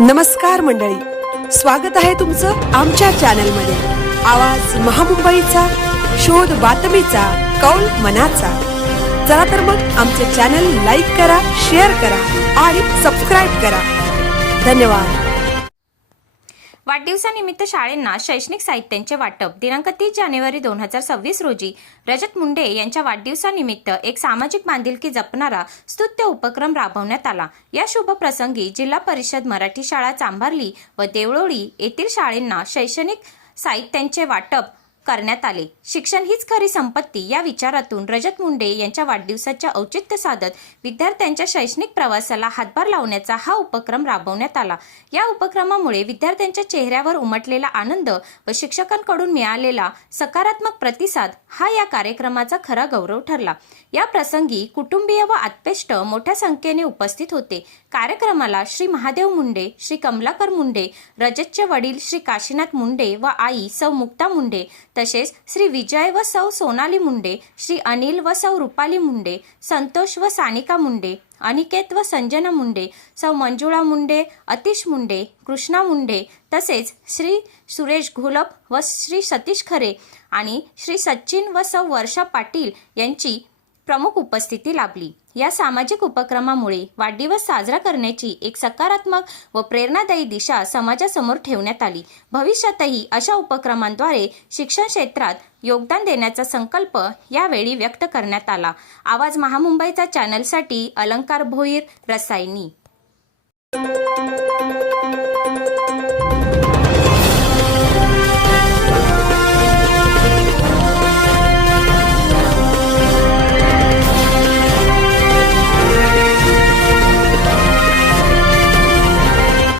नमस्कार मंडळी, स्वागत आहे तुमचं आमच्या चॅनलमध्ये। आवाज महामुंबईचा, शोध बातमीचा, कौल मनाचा। चला तर मग आमचे चॅनल लाईक करा, शेअर करा आणि सबस्क्राइब करा। धन्यवाद। वाढदिवसानिमित्त शाळेंना शैक्षणिक साहित्यांचे वाटप दिनांक 30 जानेवारी 2026 रोजी रजत मुंडे यांच्या वाढदिवसानिमित्त एक सामाजिक बांधिलकी जपणारा स्तुत्य उपक्रम राबवण्यात आला। या शुभ प्रसंगी जिल्हा परिषद मराठी शाळा चांभारली व देवळोळी येथील शाळेंना शैक्षणिक साहित्यांचे वाटप करण्यात आले। शिक्षण हीच खरी संपत्ती या विचारातून रजत मुंडे यांच्या वाढदिवसाच्या औचित्य साधत विद्यार्थ्यांच्या शैक्षणिक प्रवासाला हातभार लावण्याचा हा उपक्रम राबवण्यात आला। या उपक्रमामुळे विद्यार्थ्यांच्या चेहऱ्यावर उमटलेला आनंद व शिक्षकांकडून मिळालेला सकारात्मक प्रतिसाद हा या कार्यक्रमाचा खरा गौरव ठरला। या प्रसंगी कुटुंबीय व आत्पेष्ट मोठ्या संख्येने उपस्थित होते। कार्यक्रमाला श्री महादेव मुंडे, श्री कमलाकर मुंडे, रजतचे वडील श्री काशीनाथ मुंडे व आई सौ मुक्ता मुंडे, तसेच श्री विजय व सौ सोनाली मुंडे, श्री अनिल व सौ रुपाली मुंडे, संतोष व सानिका मुंडे, अनिकेत व संजना मुंडे, सौ मंजुळा मुंडे, अतिश मुंडे, कृष्णा मुंडे, तसेच श्री सुरेश घोलप व श्री सतीश खरे आणि श्री सचिन व सौ वर्षा पाटील यांची प्रमुख उपस्थिती लाभली। या सामाजिक उपक्रमामुळे वाढदिवस साजरा करण्याची एक सकारात्मक व प्रेरणादायी दिशा समाजासमोर ठेवण्यात आली। भविष्यातही अशा उपक्रमांद्वारे शिक्षण क्षेत्रात योगदान देण्याचा संकल्प यावेळी व्यक्त करण्यात आला। आवाज महामुंबईचा चॅनलसाठी अलंकार भोईर, रसायनी।